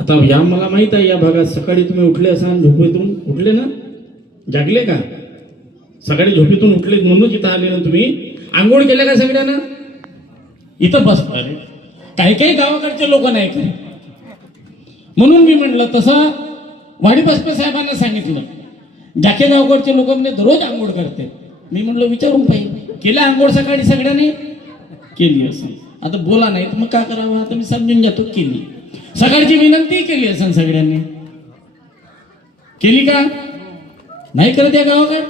आता या मला माहित आहे, या भागात सकाळी तुम्ही उठले असाल, झोपेतून उठले ना, जागले का? सकाळी झोपेतून उठले म्हणून इथं आले ना तुम्ही. आंघोळ केल्या का सगळ्यांना? इथं बस. अरे काही काही गावाकडचे लोक नाही करे, म्हणून मी म्हटलं तसं वाडी बसपे साहेबांना सांगितलं. जाके गावकडचे लोक म्हणजे दररोज आंघोळ करते. मी म्हटलं विचारून पाहिजे, केल्या आंघोळ सकाळी सगळ्यांनी? केली असेल. आता बोला नाही तर मग का करावं, आता मी समजून जातो. केली. सकाळची विनंती केली असेल सगळ्यांनी, केली का? नाही करत या गावाकडे?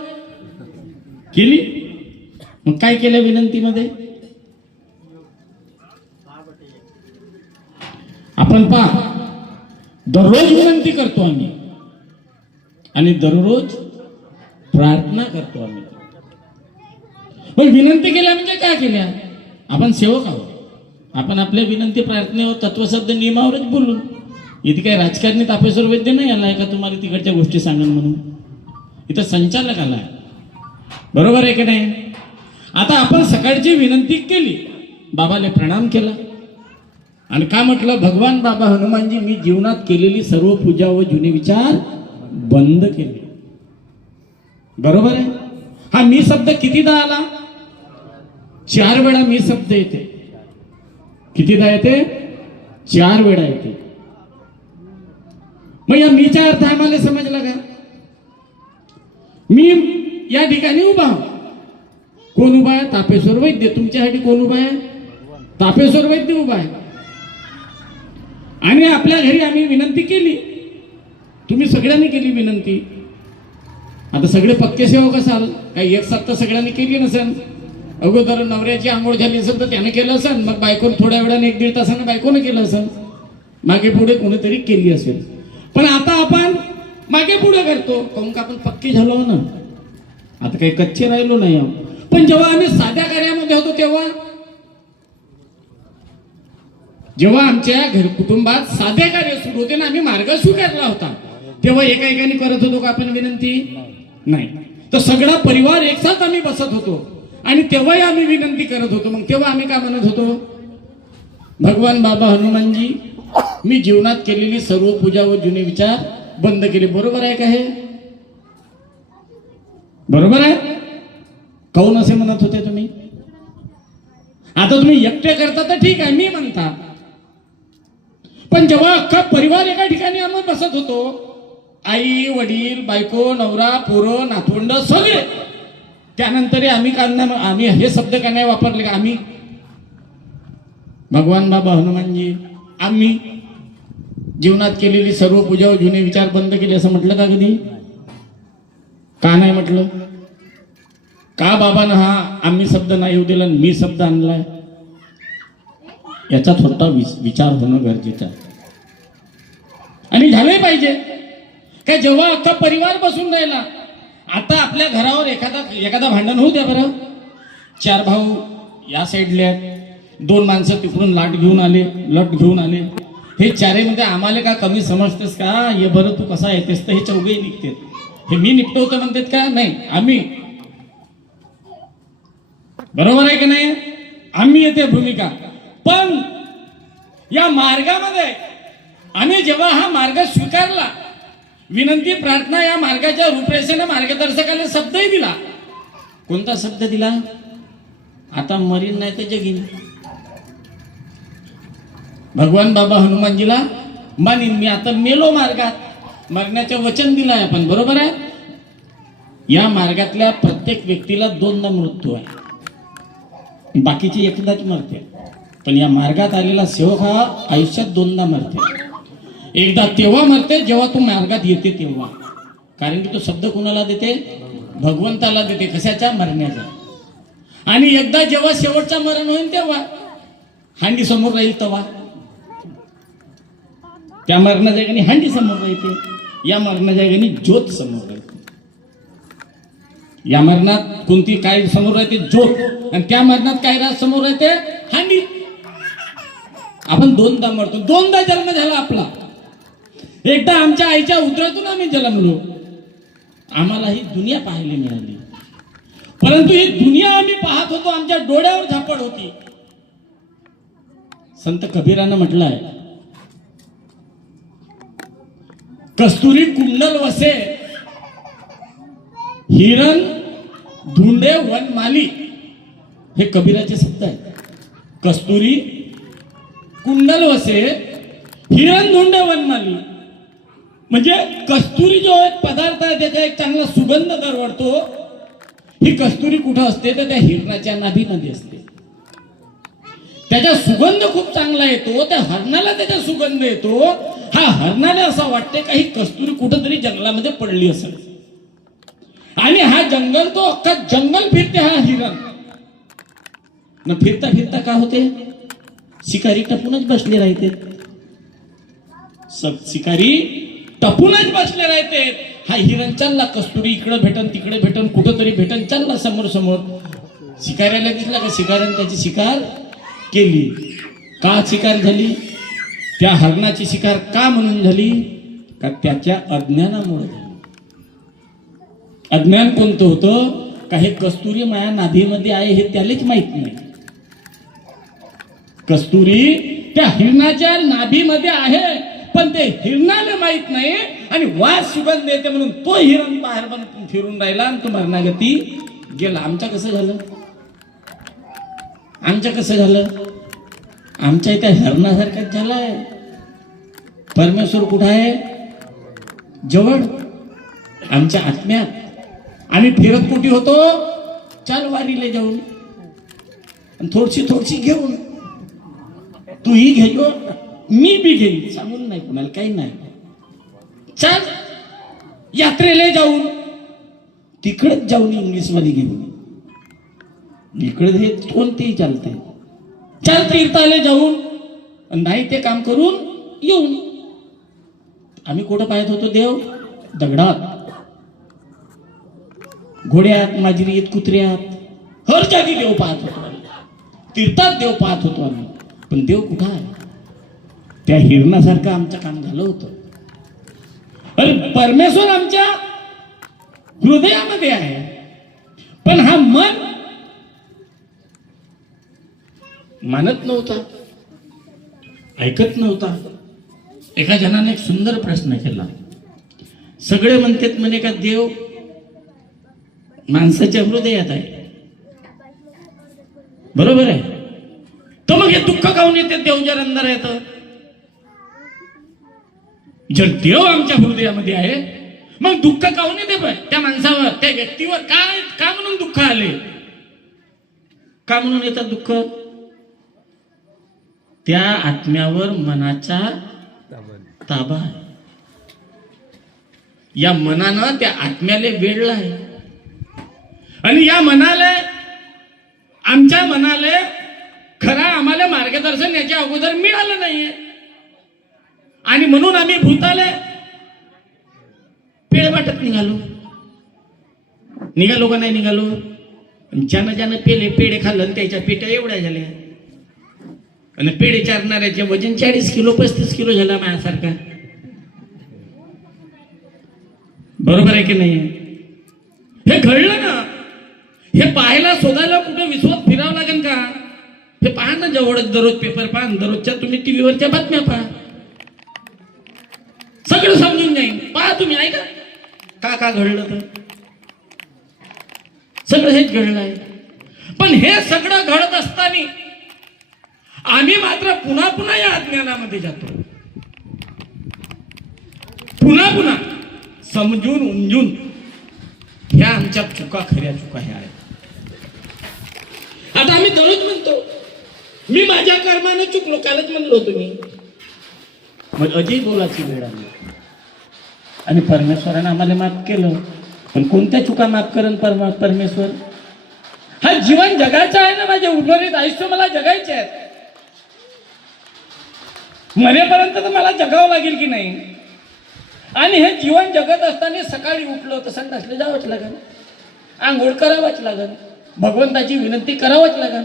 केली. मग काय केलं विनंतीमध्ये? आपण पहा, दररोज विनंती करतो आम्ही आणि दररोज प्रार्थना करतो आम्ही. मग विनंती केल्या म्हणजे काय केल्या? आपण सेवक आहोत. आपण आपल्या विनंती प्रार्थनेवर तत्वशब्द नियमावरच बोलू. इथे काही राजकारणी तापेश्वर वैद्य नाही आलाय का तुम्हाला तिकडच्या गोष्टी सांगून म्हणून. इथं संचालक आलाय, बरोबर आहे की नाही? आता आपण सकाळची विनंती केली, बाबाले प्रणाम केला आणि का म्हटलं, भगवान बाबा हनुमानजी, मी जीवनात केलेली सर्व पूजा व जुने विचार बंद केले. बरोबर आहे. हा मी शब्द कितीदा आला? 4 वेळा मी शब्द येते. कितीदा येते? 4 वेळा येते. मग या मीचा अर्थ आम्हाला समजला का? मी या ठिकाणी उभा आहो. कोण उभा आहे? तापेश्वर वैद्य. तुमच्यासाठी कोण उभा आहे? तापेश्वर वैद्य उभा आहे. आणि आपल्या घरी आम्ही विनंती केली, तुम्ही सगळ्यांनी केली विनंती. आता सगळे पक्के सेवक असाल, काही एक साथ तर सगळ्यांनी केली नसेल. अगोदर नवऱ्याची आंघोळ झाली असेल तर त्याने केलं असेल, मग बायकोन थोड्या वेळाने 1-1.5 तासानं बायकोनं केलं असेल, मागे पुढे कोणीतरी केली असेल. पण आता आपण मागे पुढे करतो, काहून का आपण पक्की झालो ना, आता काही कच्चे राहिलो नाही आहोत. पण जेव्हा आम्ही साध्या कार्यामध्ये होतो तेव्हा, जेव्हा आमच्या घर कुटुंबात साधे कार्य सुरू होते ना, आम्ही मार्ग स्वीकारला होता, तेव्हा एका करत होतो का आपण विनंती? नाही. तर सगळा परिवार एकसाथ आम्ही बसत होतो आणि तेव्हाही आम्ही विनंती करत होतो. मग तेव्हा आम्ही काय म्हणत होतो? भगवान बाबा हनुमानजी, मी जीवनात केलेली सर्व पूजा व जुने विचार बंद केले. बरोबर आहे का हे? बरोबर आहे. काहून असे म्हणत होते तुम्ही? आता तुम्ही एकटे करता तर ठीक आहे, मी म्हणता. पण जेव्हा अख्खा परिवार एका ठिकाणी आम्ही बसत होतो, आई वडील बायको नवरा पोरं नातवंड सगळे, त्यानंतर आम्ही हे शब्द का नाही वापरले का? आम्ही भगवान बाबा हनुमानजी, आम्ही जीवनात केलेली सर्व पूजा व जुने विचार बंद केले असं म्हटलं का कधी? का नाही म्हटलं? का बाबानं हा आम्ही शब्द नाही येऊ दिला, मी शब्द आणलाय? याचा थोडा विचार होणं गरजेचं आहे आणि झालंही पाहिजे. काय जेव्हा अख्खा परिवार बसून राहिला, आता आपल्या घरावर एखादा भांडण होऊ द्या बरं. 4 भाऊ या साईडले आहेत, 2 माणसं तिकडून लट घेऊन आले. हे 4 मध्ये आम्हाला का कमी समजतेस का? ये बरं तू कसा येतेस? तर हे 4घही निघते. हे मी निपटवतो म्हणतात का? नाही, आम्ही. बरोबर आहे की नाही? आम्ही येते भूमिका. पण या मार्गामध्ये आम्ही जेव्हा हा मार्ग स्वीकारला, विनंती प्रार्थना या मार्गाच्या रूपरेषेने मार्गदर्शकाला शब्दही दिला. कोणता शब्द दिला? आता मरीन नाही तर जगीन. भगवान बाबा हनुमानजीला मानीन मी, आता मेलो मार्गात, मरण्याचं वचन दिलंय आपण. बरोबर आहे. या मार्गातल्या प्रत्येक व्यक्तीला 2दा मृत्यू आहे, बाकीची एकदाच मरते. पण या मार्गात आलेला सेवक हा आयुष्यात 2दा मरते. एकदा तेव्हा मरते जेव्हा तू मार्गात येते तेव्हा. कारण की तो शब्द कुणाला देते? भगवंताला देते. कशाच्या? मरण्याचा. आणि एकदा जेव्हा शेवटचा मरण होईल तेव्हा हांडी समोर राहील, तेव्हा त्या मरणाच्या ठिकाणी हांडी समोर राहते, या मरणाच्या ठिकाणी ज्योत समोर राहते. या मरणात कोणती काय समोर राहते? ज्योत. आणि त्या मरणात काय समोर राहते? हांडी. आपण 2दा मरतो, 2दा जन्म झाला आपला. एकदा आमच्या आईच्या उदरातून आम्ही जन्मलो, आम्हाला ही दुनिया पाहायला मिळाली. परंतु ही दुनिया आम्ही पाहत होतो, आमच्या डोळ्यावर झापड होती. संत कबीरानं म्हटलंय, कस्तुरी कुंडल वसे हिरण धुंडे वनमाली, हे कबीराचे शब्द आहेत. कस्तुरी कुंडल वसे हिरण धुंडे वनमाली, म्हणजे कस्तुरी जो एक पदार्थ आहे त्याचा एक चांगला सुगंध दरवळतो. ही कस्तुरी कुठं असते तर त्या हिरणाच्या नाभीमध्ये असते. त्याचा सुगंध खूप चांगला येतो, त्या हरणाला त्याचा सुगंध येतो. हा हरणाला असं वाटते काही कस्तुरी कुठंतरी जंगलामध्ये पडली असेल, आणि हा जंगल तो अख्खा जंगल फिरते. हा हिरण न फिरता फिरता का होते, शिकारी टपूनच बसले राहते. शिकारी टपूनच बसले राहते. हा हिरण चालला, कस्तुरी इकडे भेटन तिकडे भेटन कुठंतरी भेटन, चालला समोर समोर. शिकाऱ्याला दिसला का शिकाऱ्याने त्याची शिकार केली. का शिकार झाली, त्या हरणाची शिकार का म्हणून झाली, का त्याच्या अज्ञानामुळे झाली. अज्ञान कोणतं होतं, का हे कस्तुरी माया नाभीमध्ये आहे हे त्यालाच माहित नाही. कस्तुरी त्या हिरणाच्या नाभीमध्ये आहे पण ते हिरणाला माहित नाही, आणि वास सुगंध येते म्हणून तो हिरण बाहेर पण फिरून राहिला आणि तो मरणागती गेला. आमच्या कसं झालं, आमच्या कसं झालं, आमच्या इथे हरणासारखाच झालाय. परमेश्वर कुठं आहे, जवळ आमच्या आत्म्यात. आणि फिरत कुठे होतो, चाल वारीले जाऊन थोडीशी थोडीशी घेऊन, तूही घेतो मी बी घेईन, सांगून नाही कोणाला काही नाही. चाल यात्रेला जाऊन, तिकडेच जाऊन इंग्लिश मध्ये घेऊन, इकडे हे कोणतेही चालते. चाल तीर्थाला जाऊन, नाही ते काम करून येऊन. आम्ही कुठं पाहत होतो देव, दगडात, घोड्यात, माजरीत, कुत्र्यात, हर जागी देव पाहत होतो. तीर्थात देव पाहत होतो आम्ही, पण देव कुठं आहे, त्या हिरणासारखं आमचं काम झालं होतं. अरे परमेश्वर आमच्या हृदयामध्ये आहे, पण हा मन मानत नव्हता, ऐकत नव्हता. एका जणाने एक सुंदर प्रश्न केला. सगळे म्हणतात म्हणे का देव माणसाच्या हृदयात आहे, बरोबर आहे. तर मग हे दुःख काऊन येते, देव जर अंदर येतं. जर देव आमच्या हृदयामध्ये आहे मग दुःख काऊन येते त्या माणसावर, त्या व्यक्तीवर, काय का म्हणून दुःख आले, का म्हणून येतात दुःख, त्या आत्म्यावर मनाचा ताबा आहे. या मनानं त्या आत्म्याला वेढला आहे, आणि या मनाला, आमच्या मनाला खरा आम्हाला मार्गदर्शन याच्या अगोदर मिळालं नाहीये, आणि म्हणून आम्ही भूताला पेढ वाटत निघालो का नाही निघालो. ज्यानं ज्यानं पेढे खाल्लं त्याच्या पेट्या एवढ्या झाल्या, आणि पेढे चारणाऱ्याचे वजन 40 किलो 35 किलो झाला माझ्यासारखा. बरोबर आहे की नाही, हे घडलं ना. हे पाहायला शोधायला कुठे विश्वात फिरावं लागेल का, हे पहा ना, जवळच दररोज पेपर पहा, दररोजच्या तुम्ही टीव्हीवरच्या बातम्या पहा, सगळं समजून जाईल. पहा तुम्ही, ऐका का का घडलं, तर सगळं हेच घडलं आहे. पण हे सगळं घडत असताना आम्ही मात्र पुन्हा पुन्हा या अज्ञानामध्ये जातो, पुन्हा पुन्हा समजून उमजून. ह्या आमच्या चुका, खऱ्या चुका ह्या आहेत. आता आम्ही दररोज म्हणतो मी माझ्या कर्माने चुकलो, कालच म्हणलो तुम्ही, मग अजय बोलाची वेळ आली, आणि परमेश्वरानं आम्हाला माफ केलं. पण कोणत्या चुका माफ करेन परमेश्वर, हा जीवन जगायचं आहे ना, माझे उर्वरित आयुष्य मला जगायचे आहे, मरेपर्यंत तर मला जगावं लागेल की नाही. आणि हे जीवन जगत असताना सकाळी उठलो तर संडासला जावंच लागेल, आंघोळ करावंच लागेल, भगवंताची विनंती करावंच लागेल,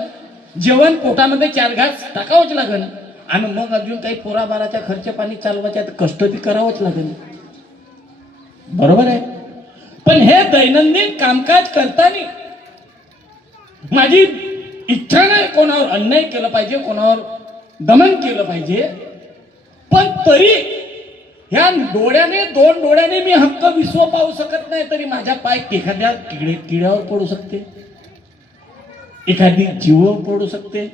जेवण पोटामध्ये 4 घास टाकावंच लागेल, आणि मग अजून काही पोराबाराच्या खर्च पाणी चालवायच्या कष्ट ती करावंच लागेल, बरोबर आहे. पण हे दैनंदिन कामकाज करताना माझी इच्छा नाही कोणावर अन्याय केलं पाहिजे, कोणावर दमन केलं पाहिजे, पण तरी ह्या डोळ्याने, दोन डोळ्याने मी हक्क विश्व पाहू शकत नाही, तरी माझ्या पाय एखाद्या किड्यावर पडू शकते, एखादी जीवावर पडू शकते.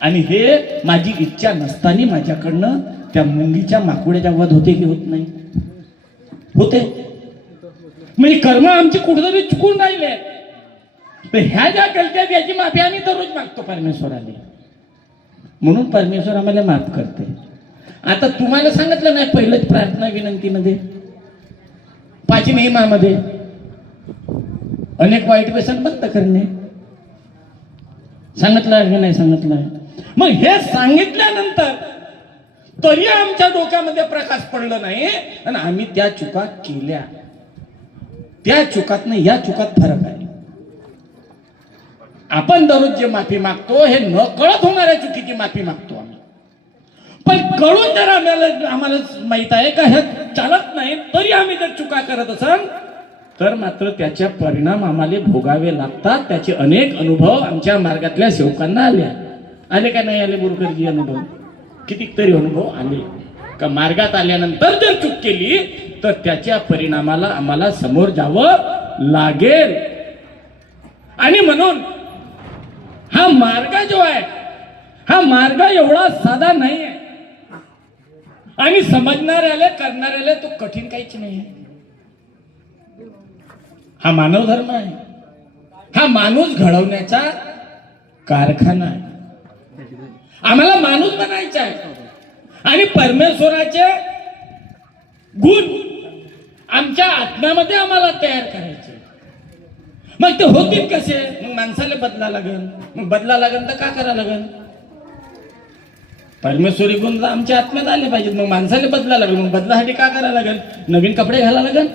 आणि हे माझी इच्छा नसताना माझ्याकडनं त्या मुंगीच्या माकुड्याच्या वध होते की होत नाही? होते. म्हणजे कर्म आमची कुठेतरी चुकून राहिले. तर ह्या ज्या गलत्या याची माफी आम्ही दररोज मागतो परमेश्वराने, म्हणून परमेश्वर आम्हाला माफ करते. आता तुम्हाला सांगितलं नाही पहिलंच प्रार्थना विनंतीमध्ये, 5 नियमामध्ये अनेक वाईट व्यसन बंद करणे सांगितलं आहे की नाही सांगितलं? मग हे सांगितल्यानंतर तरी आमच्या डोक्यामध्ये प्रकाश पडला नाही आणि आम्ही त्या चुका केल्या. त्या चुकात नाही, या चुकात फरक आहे. आपण दररोज जे माफी मागतो हे न कळत होणाऱ्या चुकीची माफी मागतो आम्ही. पण कळून जर आम्हाला माहित आहे का हे चालत नाही, तरी आम्ही जर चुका करत असाल तर मात्र त्याचे परिणाम आम्हाला भोगावे लागतात. त्याचे अनेक अनुभव आमच्या मार्गातल्या सेवकांना आले का नाही आले? बोरकरजी अनुभव कितीतरी अनुभव आले का मार्गात आल्यानंतर जर चूक केली तर त्याच्या परिणामाला आम्हाला समोर जावं लागेल. आणि म्हणून हा मार्ग जो आहे, हा मार्ग एवढा साधा नाही आहे आणि समजणाऱ्याला करणाऱ्याला तो कठीण काहीच नाही. हा मानव धर्म आहे, हा माणूस घडवण्याचा कारखाना आहे. आम्हाला माणूस बनायचा आहे आणि परमेश्वराचे गुण आमच्या आत्म्यामध्ये आम्हाला तयार करायचे. मग ते होतील कसे? मग माणसाला बदला लागेल. मग बदला लागेल तर का करा लागेल? परमेश्वरी गुण आमच्या आत्म्यात आले पाहिजेत. मग माणसाला बदला लागेल. मग बदलासाठी का करा लागेल? नवीन कपडे घाला लागेल,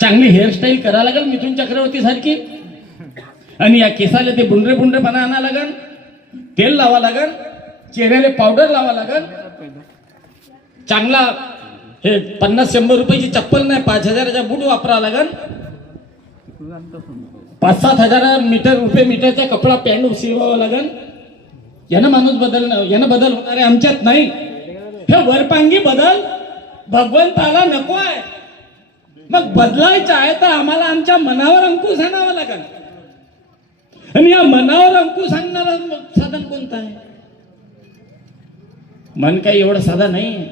चांगली हेअरस्टाईल करा लागेल मिथुन चक्रवर्ती सारखी, आणि या केसाला ते बुंडरे बुंडरेपणा आणा लागेल, तेल लावा लागेल, चेहऱ्याला पावडर लावा लागेल, चांगला हे 50-100 रुपयाची चप्पल नाही 5,000चा बूट वापरावा लागेल, 5-7 हजार मीटरचा कपडा पॅन्ट शिवावा लागेल. यानं माणूस यानं बदल होणार आहे, आमच्यात नाही. हे वरपांगी बदल भगवंताला नको आहे. मग बदलायचं आहे तर आम्हाला आमच्या मनावर अंकुश आणावा लागेल. आणि या मनावर अंकुश आणणारा साधन कोणतं आहे? मन काही एवढं साधा नाही आहे,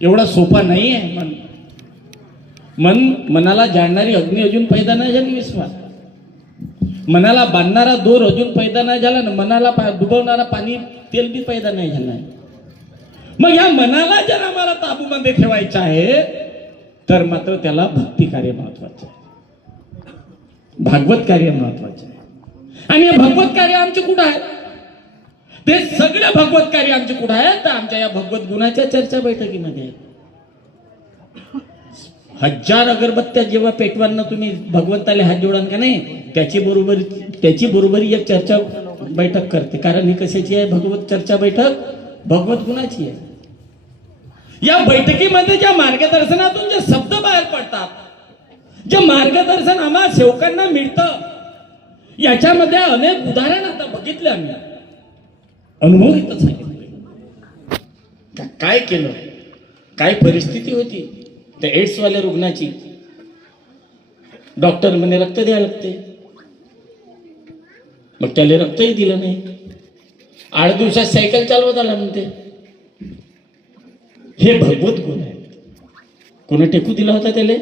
एवढा सोपा नाही आहे. मनाला जाणणारी अग्नी अजून पैदा नाही झाली विश्वास, मनाला बांधणारा दोर अजून पैदा नाही झाला ना, मनाला डुबवणारा पाणी तेल बी पैदा नाही झाला. मग या मनाला जर आम्हाला काबूमध्ये ठेवायचं आहे तर मात्र त्याला भक्ती कार्य महत्वाचं आहे, भागवत कार्य महत्वाचं आहे. आणि हे भगवत कार्य आमचे कुठं आहे? ते सगळे भगवत कार्य आमचे कुठं आहे? तर आमच्या या भगवत गुणाच्या चर्चा बैठकीमध्ये आहे. 1000 अगरबत्त्या जेव्हा पेटवांना तुम्ही भगवंताला हात जोडाल का नाही, त्याची बरोबरी एक चर्चा बैठक करते. कारण ही कशाची आहे? भगवत चर्चा बैठक भगवत गुणाची आहे. या बैठकीमध्ये ज्या मार्गदर्शनातून जे शब्द बाहेर पडतात, जे मार्गदर्शन आम्हाला सेवकांना मिळतं, याच्यामध्ये अनेक उदाहरण आता बघितले आम्ही, अनुभव इथं सांगितले. काय केलं, काय परिस्थिती होती त्या एड्सवाल्या रुग्णाची. डॉक्टर म्हणे रक्त द्यायला लागते, मग त्याला रक्तही दिलं नाही. 8 दिवसात सायकल चालवत आला म्हणते. हे भगवत गुण आहे. कोणी टेकू दिला होता त्याला?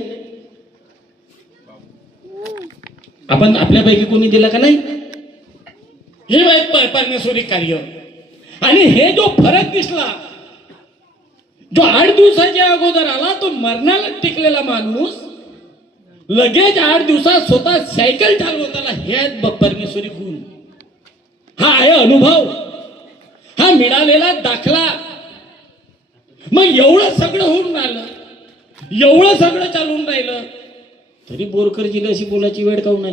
आपण आपल्यापैकी कोणी दिला का नाही? हे परमेश्वरी कार्य. आणि हे जो फरक दिसला, जो 8 दिवसाच्या अगोदर आला, तो मरणाला टिकलेला माणूस लगेच 8 दिवसात स्वतः सायकल चालवत आला. हे परमेश्वरी गुण. हा आहे अनुभव, हा मिळालेला दाखला. मग एवढं सगळं होऊन राहिलं, एवढं सगळं चालून राहिलं, तरी बोरकरजीला अशी बोलायची वेळ काऊन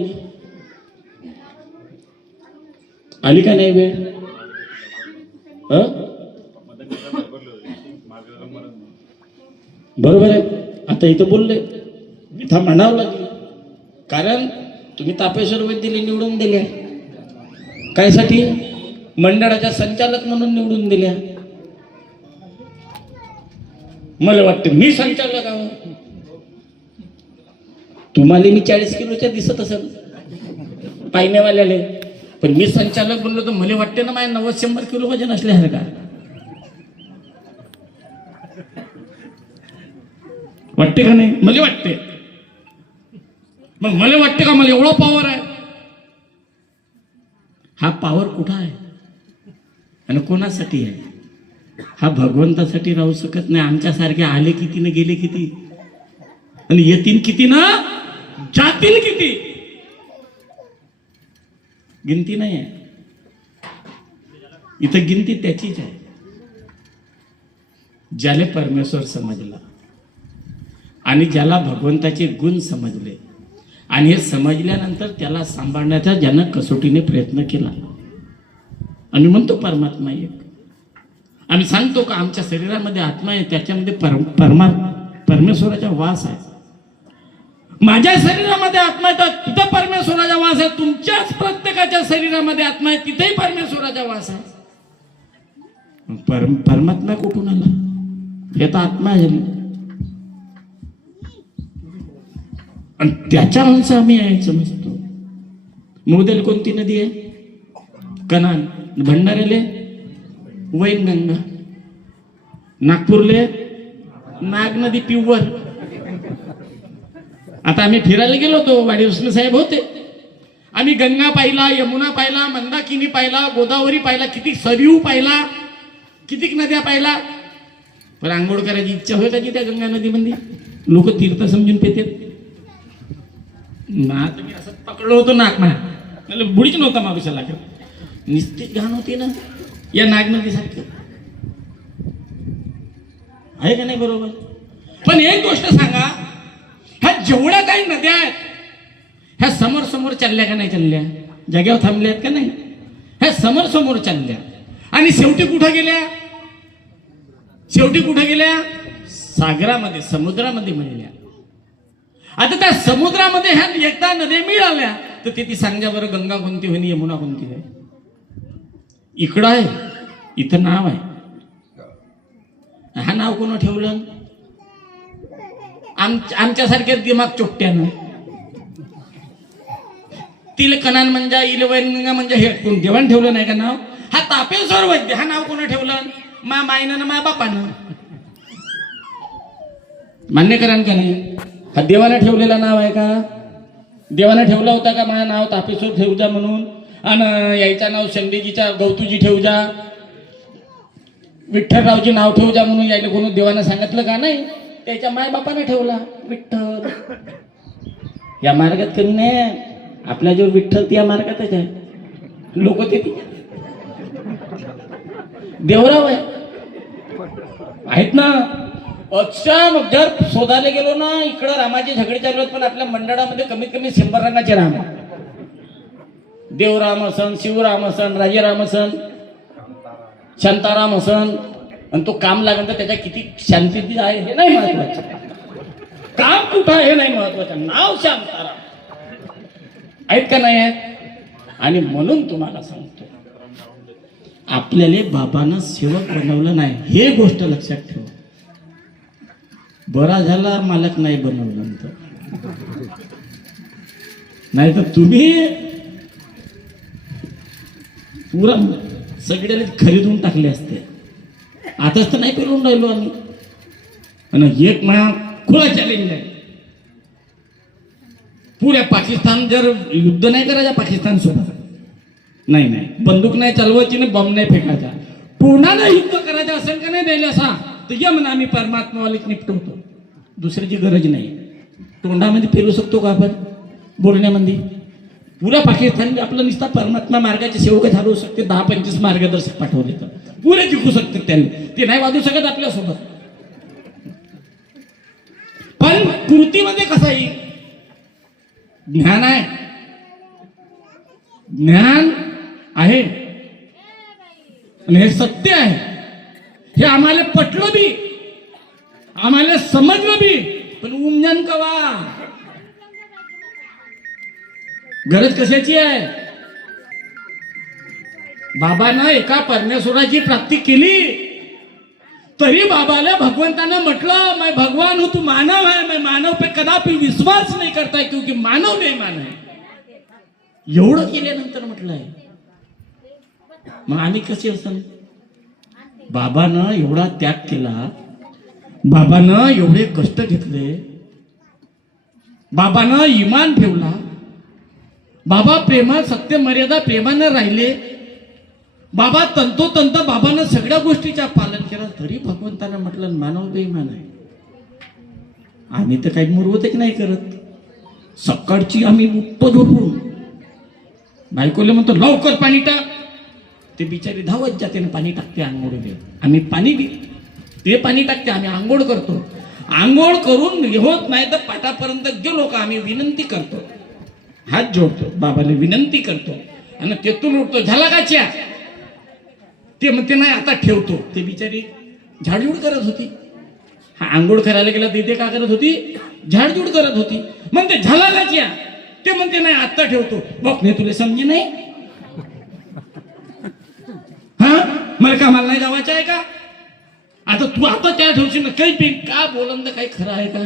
आली का नाही वेळ? बरोबर आहे. आता इथं बोलले, इथं म्हणावं लागले, कारण तुम्ही तापेश्वर वैद्यला निवडून दिल्या. कायसाठी? मंडळाच्या संचालक म्हणून निवडून दिल्या. मला वाटतं मी संचालक आहो. तुम्हाला मी 40 किलोच्या दिसत असेल पायनेवाल्याले, पण मी संचालक बनलो तर मला वाटते ना माझ्या 90-100 किलो वजन असले का. वाटते का नाही? मला वाटते. मग मला वाटते का मला एवढा पॉवर आहे? हा पॉवर कुठं आहे आणि कोणासाठी आहे? हा भगवंतासाठी राहू शकत नाही. आमच्यासारखे आले किती ना गेले किती, आणि येतील किती ना जातील किती, गिनती नाही आहे. इथं गिनती त्याचीच आहे ज्याला परमेश्वर समजला आणि ज्याला भगवंताचे गुण समजले, आणि हे समजल्यानंतर त्याला सांभाळण्याचा ज्यानं कसोटीने प्रयत्न केला. आम्ही म्हणतो परमात्मा एक, आम्ही सांगतो का आमच्या शरीरामध्ये आत्मा आहे, त्याच्यामध्ये परमेश्वराचा वास आहे. माझ्या शरीरामध्ये आत्मा आहे तर तिथं परमेश्वराचा वास आहे. तुमच्याच प्रत्येकाच्या शरीरामध्ये आत्मा आहे, तिथेही परमेश्वराचा वास आहे. परमात्मा कुठून आला? हे तर आत्मा आहे, आणि त्याच्या अंश आम्ही आहे समजतो. मोदेल कोणती नदी आहे? कनान. भंडाऱ्याले वैनगंगा. नागपूरले नाग नदी पिव्वर. आता आम्ही फिरायला गेलो होतो, वाडीवसने साहेब होते. आम्ही गंगा पाहिला, यमुना पाहिला, मंदाकिनी पाहिला, गोदावरी पाहिला, किती सरयू पाहिला, किती नद्या पाहिला. पण आंघोळ करायची इच्छा होय का त्या गंगा नदीमध्ये? लोक तीर्थ समजून पेतात ना. तुम्ही असं पकडलो होतो नाक मला बुडीच नव्हता मागुशाला, निश्चित घाण होती ना या नाग नदीसारखं, आहे का नाही? बरोबर. पण एक गोष्ट सांगा, ह्या जेवढ्या काही नद्या आहेत ह्या समोर समोर चालल्या का नाही? चालल्या जाग्यावर थांबल्या आहेत का नाही? ह्या समोर समोर चालल्या, आणि शेवटी कुठं गेल्या? शेवटी कुठं गेल्या? सागरामध्ये, समुद्रामध्ये मिळल्या. आता त्या समुद्रामध्ये ह्या एकदा नद्या मिळाल्या तर ती सांगा बरं, गंगा कोणती होईल, यमुना कोणती आहे? इकडं आहे, इथं नाव आहे. हा नाव कोण ठेवलं? आमच्यासारख्या दिमाग चोट्यानं. तिला कनान म्हणजे इले वैनगंगा म्हणजे हे कोण देवान ठेवलं नाही का नाव? हा तापेश्वर वैद्य, हा नाव कोण ठेवलं? मा मायनं ना मा बापानं. मान्य करान का नाही? हा देवाने ठेवलेला नाव आहे का? देवाने ठेवला होता का माझं नाव तापेश्वर ठेवू जा म्हणून, आणि यायचं नाव शंडेजीचा गौतूजी ठेवू जा, विठ्ठलरावजी नाव ठेवू जा म्हणून यायला कोणी देवाने सांगितलं का नाही? त्याच्या मायबापाने ठेवला विठ्ठल. या मार्गात कमी नाही, आपल्या जो विठ्ठल त्या मार्गातच आहे. लोक ते देवराव आहेत ना. अच्छा, मग जर शोधायला गेलो ना, इकडं रामाचे झगडे चालू आहेत, पण आपल्या मंडळामध्ये कमीत कमी 100 रंगाचे राम. देवराम असन, शिवराम असन, राजेराम असन, शांताराम असन, आणि तो काम लागेल तर त्याच्या किती शांती आहे हे नाही महत्वाचं, काम कुठं आहे हे नाही महत्वाचं, नाव शांताराम आहेत का नाही आहेत? आणि म्हणून तुम्हाला सांगतो, आपल्याला बाबांना सेवक बनवलं नाही, हे गोष्ट लक्षात ठेवा. बरा झाला मालक नाही बनवलं तर, नाही तर तुम्ही पुरा सगळ्याला खरीदून टाकले असते. आताच तर नाही पेरून राहिलो आम्ही. आणि एक महिना खुला चॅलेंज आहे, पुऱ्या पाकिस्तान जर युद्ध नाही करायचा पाकिस्तान सोबत, नाही नाही बंदूक नाही चालवायची, नाही बॉम्ब नाही फेकायचा, पूर्णाला युद्ध करायचं असेल का नाही द्यायला असा तर या म्हणा आम्ही परमात्मावालीच निपटवतो, दुसऱ्याची गरज नाही. तोंडामध्ये फिरू शकतो का आपण बोलण्यामध्ये? पुऱ्या पाकिस्तान आपलं नुसता परमात्मा मार्गाचे सेवक झालू शकते, 10-25 मार्गदर्शक पाठवले तर पुरे जिंकू शकते त्यांनी, ते नाही वाजू शकत आपल्यासोबत. पण कृतीमध्ये कसं आहे? ज्ञान आहे, ज्ञान आहे आणि हे सत्य आहे, हे आम्हाला पटलं बी, आम्हाला समजलं बी. पण उमजन कवा? गरज कशाची आहे? बाबांना एका परमेश्वराची प्राप्ती केली, तरी बाबाला भगवंतानं म्हटलं मैं भगवान हूं, तू मानव है, मैं मानव पे कदापि विश्वास नहीं करता है क्योंकि मानव बेईमान है. एवढं केल्यानंतर म्हटलंय. मग आम्ही कसे असं? बाबानं एवढा त्याग केला, बाबानं एवढे कष्ट घेतले, बाबानं इमान ठेवला, बाबा प्रेमात सत्य मर्यादा प्रेमानं राहिले, बाबा तंतोतंत बाबानं सगळ्या गोष्टीचा पालन केलं, तरी भगवंतानं म्हटलं मानव बेईमान आहे. आम्ही तर काही मुरवत नाही करत. सकाळची आम्ही उठतो झोपून, बायकोला म्हणतो लवकर पाणी टाक, ते बिचारी धावत जाते ना पाणी टाकते आंघोळ दे, आम्ही पाणी ते पाणी टाकते, आम्ही आंघोळ करतो. आंघोळ करून होत नाही तर पाटापर्यंत गेलो का आम्ही विनंती करतो, हात जोडतो, बाबाने विनंती करतो आणि तेथून उठतो. झाला का च्या? ते म्हणते नाही आता ठेवतो. ते बिचारी झाडझूड करत होती. हा आंघोळ करायला गेला तिथे का करत होती? झाडझूड करत होती. म्हणते झाला का च्या? ते म्हणते नाही आता ठेवतो. बघ नाही तुला समजे नाही, हा मला कामाला नाही जावायचं आहे का? आता तू आता त्या ठेवशील काही पेन का बोलणं काही खरं आहे का?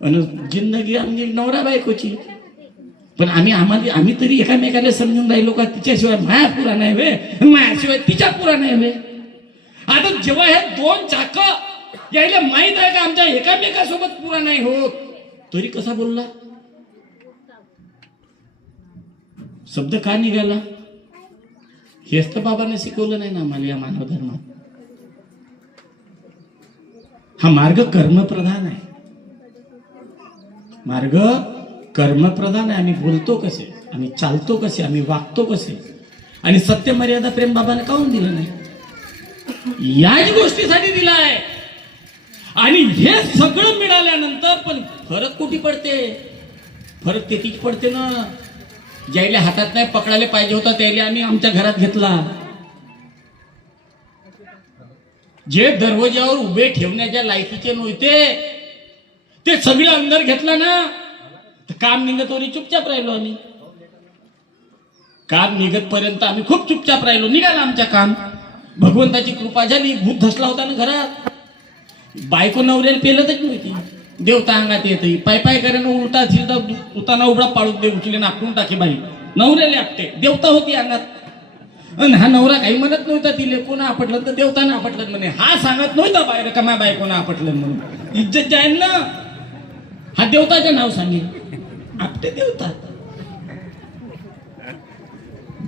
आणि जिंदगी आमची नवरा बायकोची. पण आम्ही तरी एकामेकाला समजून राहिलो का तिच्याशिवाय माया पुरा नाही वे, मायाशिवाय तिच्या पुरा नाही वे. आता जेव्हा हे दोन चाक यायला माहित आहे का आमच्या एकामेकासोबत पुरा नाही होत, तरी कसा बोलला? शब्द का निघाला? हेच तर बाबांनी शिकवलं नाही ना आम्हाला या मानव धर्मात. हा मार्ग कर्मप्रधान आहे, मार्ग कर्मप्रधान आहे. आम्ही बोलतो कसे, आम्ही चालतो कसे, आम्ही वागतो कसे, आणि सत्य मर्यादा प्रेम बाबाने काहून दिलं नाही? याच गोष्टीसाठी दिला आहे. आणि हे सगळं मिळाल्यानंतर पण फरक कुठे पडते? फरक तेथीच पडते ना, ज्याला हातात नाही पकडायला पाहिजे होता त्याला आम्ही आमच्या घरात घेतला. जे दरवाजावर उभे ठेवण्याच्या लायकीचे नव्हते ते सगळे अंदर घेतला ना. काम निघत होती चुपचाप राहिलो आम्ही. काम निघत पर्यंत आम्ही खूप चुपचाप राहिलो. निघाला आमच्या काम. भगवंताची कृपा झाली. भूत धसला होता ना घरात. बायको नवऱ्याला पेलतच नव्हती. देवता अंगात येते. पाय पाय करेन उलटा असेल तर उताना उबडा पाळून दे, उचले नाकून टाके बाई. नवऱ्याला आपटे. देवता होती अंगात. आणि हा नवरा काही म्हणत नव्हता तिले कोणा आपटलं तर देवताना आपटलं म्हणे. हा सांगत नव्हता बाहेर का मा बायकोना आपटलं म्हणून. इज्जत जाईल ना. हा देवताचं नाव सांगेल. आपटे देवता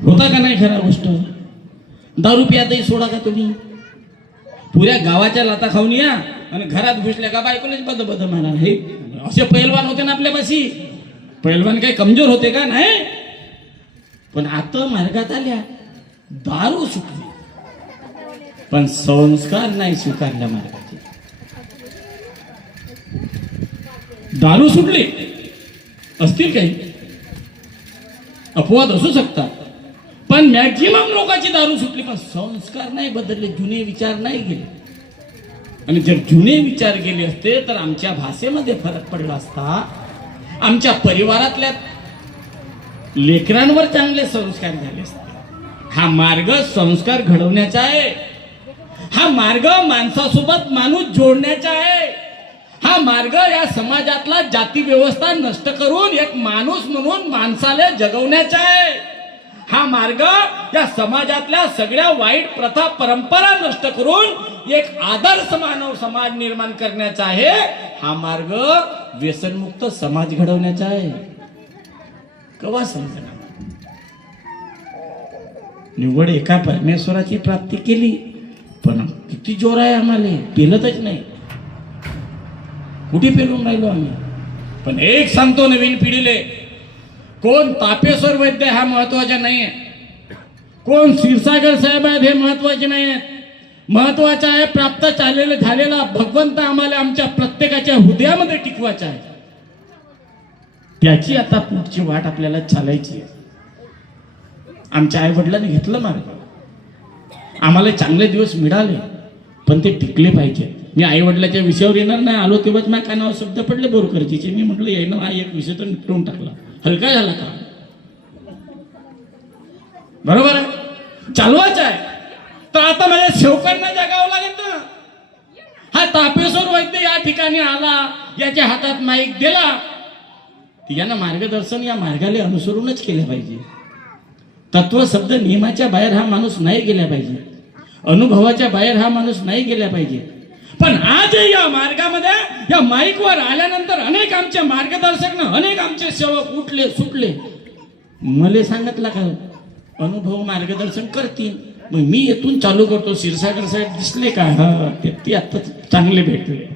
होता का नाही खरा गोष्ट? दारू पियातही सोडा का तुम्ही? पुऱ्या गावाच्या लाता खाऊन या आणि घरात घुसल्या का बायकोलाच बद बद म्हणा. हे असे पैलवान होते ना आपल्यापाशी. पैलवान काही कमजोर होते का? नाही. पण आता मार्गात आल्या. दारू सुटली पण संस्कार नाही स्वीकारल्या मार्गाचे. दारू सुटली असतील काही अपवाद असू शकतात, पण मॅक्झिमम लोकांची दारू सुटली पण संस्कार नाही बदलले, जुने विचार नाही गेले. आणि जर जुने विचार गेले असते तर आमच्या भाषेमध्ये फरक पडला असता. आमच्या परिवारातल्या लेकरांवर चांगले संस्कार झाले असते. हा मार्ग संस्कार घडवण्याचा आहे. हा मार्ग माणसासोबत माणूस जोडण्याचा आहे. हा मार्ग या समाजातला जाती व्यवस्था नष्ट करून एक माणूस म्हणून माणसाला जगवण्याचा आहे. हा मार्ग या समाजातल्या सगळ्या वाईट प्रथा परंपरा नष्ट करून एक आदर्श मानव समाज निर्माण करण्याचा आहे. हा मार्ग व्यसनमुक्त समाज घडवण्याचा आहे. कवा समजणार? निवड एका परमेश्वराची प्राप्ती केली पण किती जोर आहे आम्हाला, पेलतच नाही. कुठे पेलून राहिलो आम्ही? पण एक सांगतो नवीन पिढीले, कोण तापेश्वर वैद्य हा महत्वाचा नाहीये, कोण क्षीरसागर साहेब आहेत हे महत्वाचे नाहीये. महत्वाचा आहे प्राप्त झालेला भगवंत आम्हाला आमच्या प्रत्येकाच्या हृदयामध्ये टिकवायचा आहे. त्याची आता पुढची वाट आपल्याला चालायची आहे. आमच्या आई वडिलांनी घेतलं मार्ग. आम्हाला चांगले दिवस मिळाले पण ते टिकले पाहिजे. मी आई वडिलाच्या विषयावर येणार नाही. आलो तेव्हाच माझ्या कानावर शब्द पडले बोरकरजीचे. मी म्हटलं येणं हा एक विषय तर निपटून टाकला. हलका झाला का? बरोबर आहे. चालवायचं आहे. तर आता माझ्या सेवकांना जगावं लागेल ना. हा तापेश्वर वैद्य या ठिकाणी आला, याच्या हातात माईक दिला, यानं मार्गदर्शन या मार्गाला अनुसरूनच केलं पाहिजे. तत्व शब्द नियमाच्या बाहेर हा माणूस नाही गेला पाहिजे, अनुभवाच्या बाहेर हा माणूस नाही गेला पाहिजे. पण आज या मार्गामध्ये या माईकवर आल्यानंतर अनेक आमचे मार्गदर्शक ना, अनेक आमचे सेवक उठले सुटले. मला सांगितलं का अनुभव मार्गदर्शन करतील, मग मी येथून चालू करतो. क्षीरसागर साहेब दिसले का, हा ते आता चांगले भेटले,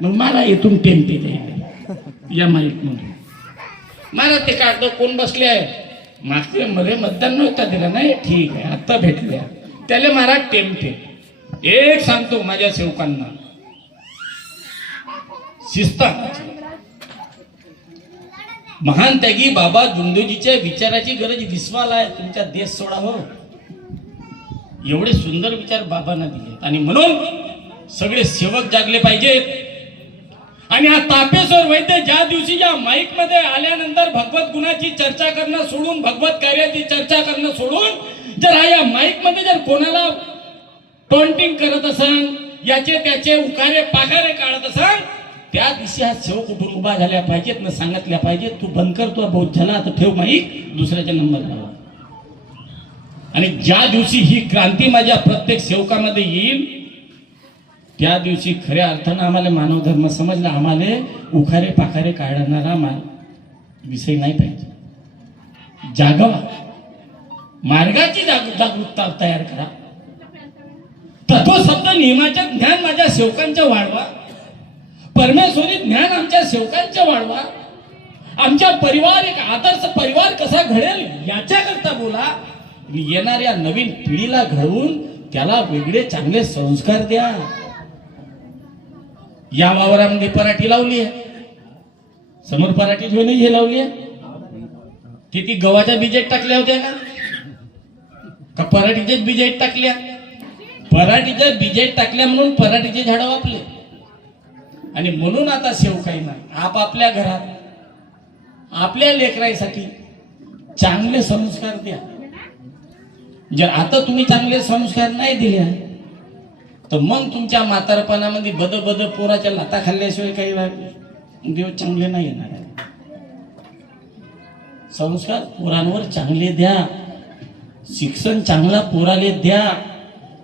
मग मला येथून टेम्पे द्यायला या माईक म्हणून. मला ते कागद कोण बसले आहे, मागचे मध्ये मतदान नव्हता दिला, नाही ठीक आहे आता भेटले, त्याला मला टेम्पे. एक सांगतो माझ्या सेवकांना, शिस्त. महान त्यागी बाबा जुंदोजीच्या विचाराची गरज विश्वाला आहे. तुमचा देश सोडा हो, एवढे सुंदर विचार बाबांना दिले. आणि म्हणून सगळे सेवक जागले पाहिजेत. आणि हा तापेश्वर वैद्य ज्या दिवशी या माईक मध्ये आल्यानंतर भगवत गुणाची चर्चा करणं सोडून, भगवत कार्याची चर्चा करणं सोडून, जर हा या माईक मध्ये जर कोणाला टॉन्टिंग करत असाल, याचे त्याचे उकारे पाखारे काढत असाल, त्या दिवशी हा सेवक उठून उभा झाल्या पाहिजेत ना, सांगितल्या पाहिजे तू बंद कर, तू बहुत झाला, आता ठेव माईक, दुसऱ्याच्या नंबर लावा. आणि ज्या दिवशी ही क्रांती माझ्या प्रत्येक सेवकामध्ये येईल, त्या दिवशी खऱ्या अर्थानं आम्हाला मानव धर्म समजला. आम्हाला उखारे पाखारे काढणारा विषय नाही पाहिजे. जागवा, मार्गाची जागरूकता तयार करा. तत्व शब्द नियमाचे ज्ञान माझ्या सेवकांचं वाढवा. परमेश्वरी ज्ञान आमच्या सेवकांचं वाढवा. आमच्या परिवार एक आदर्श परिवार कसा घडेल याच्याकरता बोला. येणाऱ्या नवीन पिढीला घडवून त्याला वेगळे चांगले संस्कार द्या. या वावरामध्ये पराठी लावली आहे, समोर पराठी ठेवून हे लावली आहे. किती गव्हाच्या बिजेट टाकल्या होत्या का पराठीच्याच बिजेट टाकल्या? पराठीच्या बिजेट टाकल्या म्हणून पराठीचे झाडं वापले. आणि म्हणून आता सेवकाईना आपापल्या घरात आपल्या लेकराईसाठी चांगले संस्कार द्या. जर आता तुम्ही चांगले संस्कार नाही दिले तर मग तुमच्या म्हातारपणामध्ये बद पोराच्या लाता खाल्ल्याशिवाय काही दिवस चांगले नाही येणार. संस्कार पोरांवर चांगले द्या, शिक्षण चांगला पोराले द्या,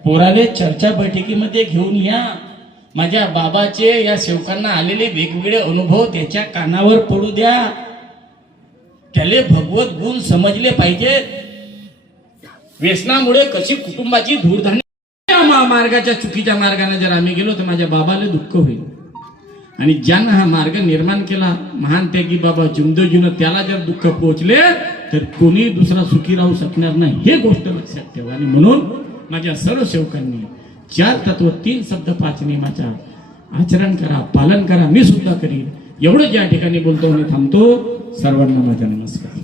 पोराले चर्चा बैठकीमध्ये घेऊन या. माझ्या बाबाचे या सेवकांना आलेले वेगवेगळे अनुभव त्याच्या कानावर पडू द्या. त्याले भगवत गुण समजले पाहिजेत. व्यसनामुळे कशी कुटुंबाची धूळधाणी, मार्गाच्या चुकीच्या मार्गाने जर आम्ही गेलो तर माझ्या बाबाला दुःख होईल. आणि ज्यानं हा मार्ग निर्माण केला महान त्यागी बाबा जुंदोजीनं, त्याला जर दुःख पोहोचले तर कोणी दुसरा सुखी राहू शकणार नाही. हे गोष्ट लक्षात ठेवा. आणि म्हणून माझ्या सर्व सेवकांनी 4 तत्व 3 शब्द 5 नियमाचा आचरण करा, पालन करा. मी सुद्धा करीन. एवढंच या ठिकाणी बोलतो आणि थांबतो. सर्वांना माझा नमस्कार.